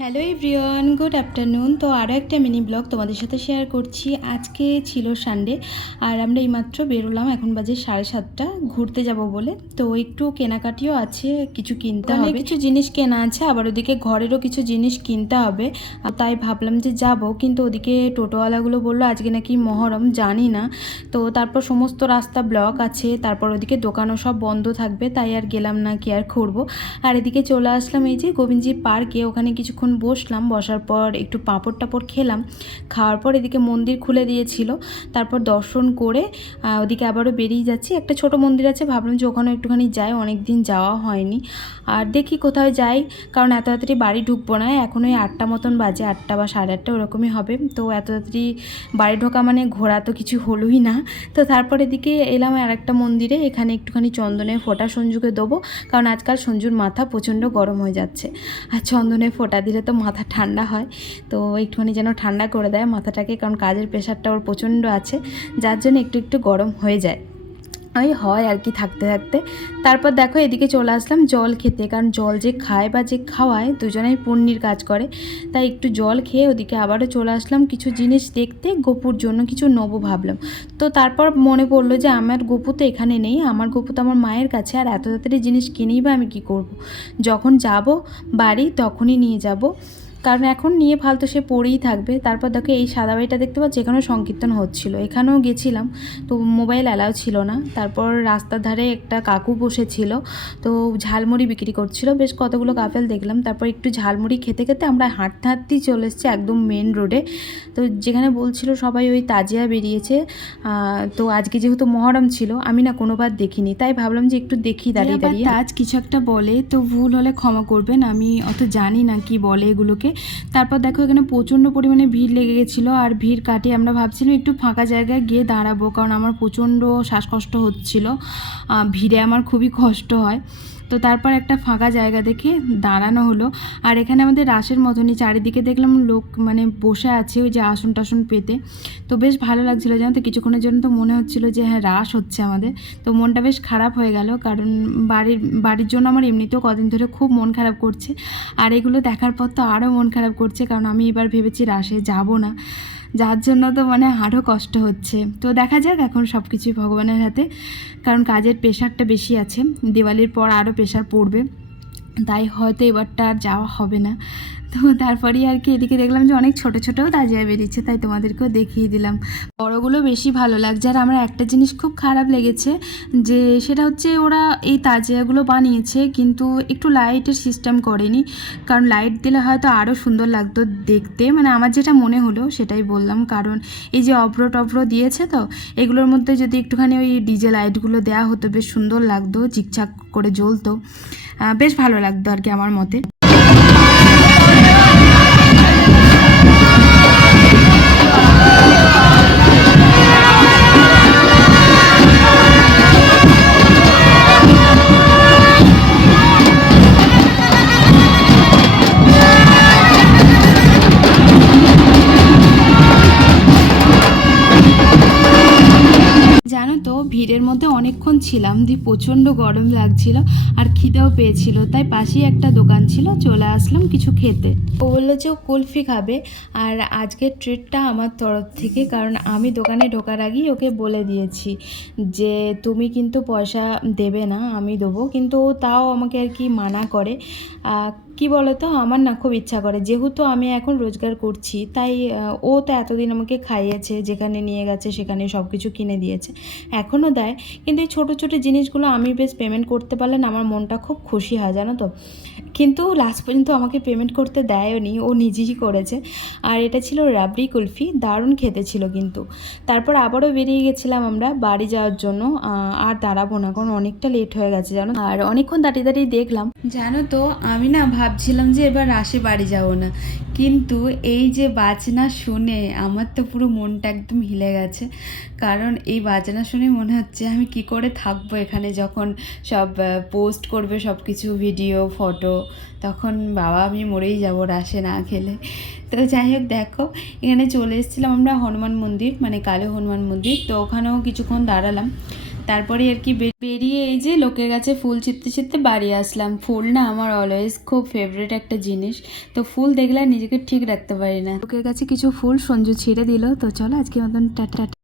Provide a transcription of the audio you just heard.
Hello everyone, good afternoon. তো আরও একটা মিনি ব্লগ তোমাদের সাথে শেয়ার করছি। আজকে ছিল সানডে আর আমরা এইমাত্র বেরোলাম, এখন বাজে 7:30, ঘুরতে যাব বলে। তো একটু কেনাকাটিও আছে, কিছু কিনতে হবে, কিছু জিনিস কেনা আছে, আবার ওদিকে ঘরেরও কিছু জিনিস কিনতে হবে। তাই ভাবলাম যে যাব, কিন্তু ওদিকে টোটোওয়ালাগুলো বললো আজকে নাকি মহরম, জানি না। তো তারপর সমস্ত রাস্তা ব্লক আছে, তারপর ওদিকে দোকানও সব বন্ধ থাকবে, তাই আর গেলাম না, কি আর করবো। আর এদিকে চলে আসলাম এই যে গোবিন্দজি পার্কে, ওখানে কিছুক্ষণ বসলাম, বসার পর একটু পাঁপড় টাপড় খেলাম। খাওয়ার পর এদিকে মন্দির খুলে দিয়েছিল, তারপর দর্শন করে ওদিকে আবারও বেরিয়ে যাচ্ছি। একটা ছোট মন্দির আছে, ভাবলাম যে ওখানে একটুখানি যাই, অনেক দিন যাওয়া হয়নি। আর দেখি কোথাও যাই, কারণ এত তাড়াতাড়ি বাড়ি ঢুকবো না, এখন ওই 8টা মতন বাজে, 8টা বা 8:30 ওরকমই হবে। তো এত তাড়াতাড়ি বাড়ি ঢোকা মানে ঘোরা তো কিছু হলোই না। তো তারপর এদিকে এলাম আর একটা মন্দিরে, এখানে একটুখানি চন্দনের ফোঁটা সঞ্জুকে দেবো, কারণ আজকাল সঞ্জুর মাথা প্রচণ্ড গরম হয়ে যাচ্ছে, আর চন্দনের ফোঁটা দিলে তো মাথা ঠান্ডা হয়। তো একটুখানি যেন ঠান্ডা করে দেয় মাথাটাকে, কারণ কাজের প্রেশারটা ওর প্রচণ্ড আছে, যার জন্য একটু একটু গরম হয়ে যায়, ওই হয় আর কি থাকতে থাকতে। তারপর দেখো এদিকে চলে আসলাম জল খেতে, কারণ জল যে খায় বা যে খাওয়ায় দুজনেই পুণ্যির কাজ করে, তাই একটু জল খেয়ে ওদিকে আবারও চলে আসলাম কিছু জিনিস দেখতে, গপুর জন্য কিছু নেবো ভাবলাম। তো তারপর মনে পড়লো যে আমার গপু তো এখানে নেই, আমার গপু তো আমার মায়ের কাছে, আর এত তাড়াতাড়ি জিনিস কিনেই বা আমি কী করব। যখন যাব বাড়ি তখনই নিয়ে যাব, কারণ এখন নিয়ে ফালতু সে পড়েই থাকবে। তারপর দেখো এই সাদা বাড়িটা দেখতে পাচ্ছি, এখানেও সংকীর্তন হচ্ছিল, এখানেও গেছিলাম, তো মোবাইল অ্যালাউ ছিল না। তারপর রাস্তার ধারে একটা কাকু বসেছিল, তো ঝালমুড়ি বিক্রি করছিল, বেশ কতগুলো কাপেল দেখলাম। তারপর একটু ঝালমুড়ি খেতে খেতে আমরা হাঁটতে হাঁটতেই চলে এসেছি একদম মেন রোডে। তো যেখানে বলছিল সবাই ওই তাজিয়া বেরিয়েছে, তো আজকে যেহেতু মহরম ছিল, আমি না কোনোবার দেখিনি, তাই ভাবলাম যে একটু দেখি দাঁড়িয়ে দাঁড়িয়ে। আজ কিছু একটা বলে, তো ভুল হলে ক্ষমা করবেন, আমি অত জানি না কি বলে এগুলোকে। তারপর দেখো এখানে প্রচণ্ড পরিমাণে ভিড় লেগে গেছিলো, আর ভিড় কাটিয়ে আমরা ভাবছিলাম একটু ফাঁকা জায়গায় গিয়ে দাঁড়াবো, কারণ আমার প্রচণ্ড শ্বাসকষ্ট হচ্ছিলো, ভিড়ে আমার খুবই কষ্ট হয়। তো তারপর একটা ফাঁকা জায়গা দেখে দাঁড়ানো হলো। আর এখানে আমাদের রাসের মতনই চারিদিকে দেখলাম লোক মানে বসে আছে ওই যে আসন টাসন পেতে, তো বেশ ভালো লাগছিলো জানো। তো কিছুক্ষণের জন্য তো মনে হচ্ছিলো যে হ্যাঁ রাস হচ্ছে আমাদের, তো মনটা বেশ খারাপ হয়ে গেল, কারণ বাড়ির জন্য আমার এমনিতেও কদিন ধরে খুব মন খারাপ করছে, আর এগুলো দেখার পর তো আরও মন খারাপ করছে, কারণ আমি এবার ভেবেছি রাসে যাব না, যার জন্য তো মানে আরও কষ্ট হচ্ছে। তো দেখা যাক, এখন সব কিছুই ভগবানের হাতে, কারণ কাজের প্রেশারটা বেশি আছে, দিওয়ালির পর আরও প্রেশার পড়বে, তাই হয়তো এবারটা আর যাওয়া হবে না। তো তারপরেই আর কি এদিকে দেখলাম যে অনেক ছোটো ছোটোও তাজিয়া বেরিয়েছে, তাই তোমাদেরকেও দেখিয়ে দিলাম। বড়গুলো বেশি ভালো লাগছে। আর আমার একটা জিনিস খুব খারাপ লেগেছে, যে সেটা হচ্ছে ওরা এই তাজিয়াগুলো বানিয়েছে কিন্তু একটু লাইটের সিস্টেম করেনি, কারণ লাইট দিলে হয়তো আরও সুন্দর লাগতো দেখতে, মানে আমার যেটা মনে হলো সেটাই বললাম। কারণ এই যে অভ্র টভ্র দিয়েছে, তো এগুলোর মধ্যে যদি একটুখানি ওই ডিজে লাইটগুলো দেওয়া হতো বেশ সুন্দর লাগতো, ঝিকঝাক করে জ্বলতো, বেশ ভালো লাগতো আর কি আমার মতে। জানো তো ভিড়ের মধ্যে অনেকক্ষণ ছিলাম, দিয়ে প্রচণ্ড গরম লাগছিল আর খিদেও পেয়েছিল, তাই পাশেই একটা দোকান ছিল, চলে আসলাম কিছু খেতে। ও বললো যে ও কুলফি খাবে, আর আজকের ট্রিটটা আমার তরফ থেকে, কারণ আমি দোকানে ঢোকার আগেই ওকে বলে দিয়েছি যে তুমি কিন্তু পয়সা দেবে না, আমি দেবো, কিন্তু ও তাও আমাকে আর কি মানা করে। কি বলো তো, আমার না খুব ইচ্ছা করে, যেহেতু আমি এখন রোজগার করছি, তাই ও তো এতদিন আমাকে খাইয়েছে, যেখানে নিয়ে গেছে সেখানে সব কিছু কিনে দিয়েছে, এখনও দেয়, কিন্তু এই ছোটো ছোটো জিনিসগুলো আমি বেশ পেমেন্ট করতে পারলে না আমার মনটা খুব খুশি হয় জানো তো। কিন্তু লাস্ট পর্যন্ত আমাকে পেমেন্ট করতে দেয়নি, ও নিজেই করেছে। আর এটা ছিল রাবড়ি কুলফি, দারুণ খেতে ছিল কিন্তু। তারপর আবারও বেরিয়ে গেছিলাম আমরা বাড়ি যাওয়ার জন্য, আর দাঁড়াবো না, কারণ অনেকটা লেট হয়ে গেছে জানো, আর অনেকক্ষণ দাঁড়িয়ে দাঁড়িয়ে দেখলাম। জানো তো আমি না ভাবছিলাম যে এবার রাসে বাড়ি যাবো না, কিন্তু এই যে বাজনা শুনে আমার তো পুরো মনটা একদম হিলে গেছে, কারণ এই বাজনা শুনে মনে হচ্ছে আমি কি করে থাকবো এখানে, যখন সব পোস্ট করবে সব কিছু ভিডিও ফটো, তখন বাবা আমি মরেই যাবো রাসে না খেলে। তো যাই হোক দেখো এখানে চলে এসেছিলাম আমরা হনুমান মন্দির, মানে কালো হনুমান মন্দির, তো ওখানেও কিছুক্ষণ দাঁড়ালাম। তারপরে আর কি বেরিয়ে এই যে লোকের কাছে ফুল ছিঁড়তে ছিঁড়তে বাড়ি আসলাম। ফুল না আমার অলওয়েজ খুব ফেভারিট একটা জিনিস, তো ফুল দেখলে আর নিজেকে ঠিক রাখতে পারি না। লোকের কাছে কিছু ফুল সঞ্জু ছিঁড়ে দিল। তো চলো আজকে মতন টাটা।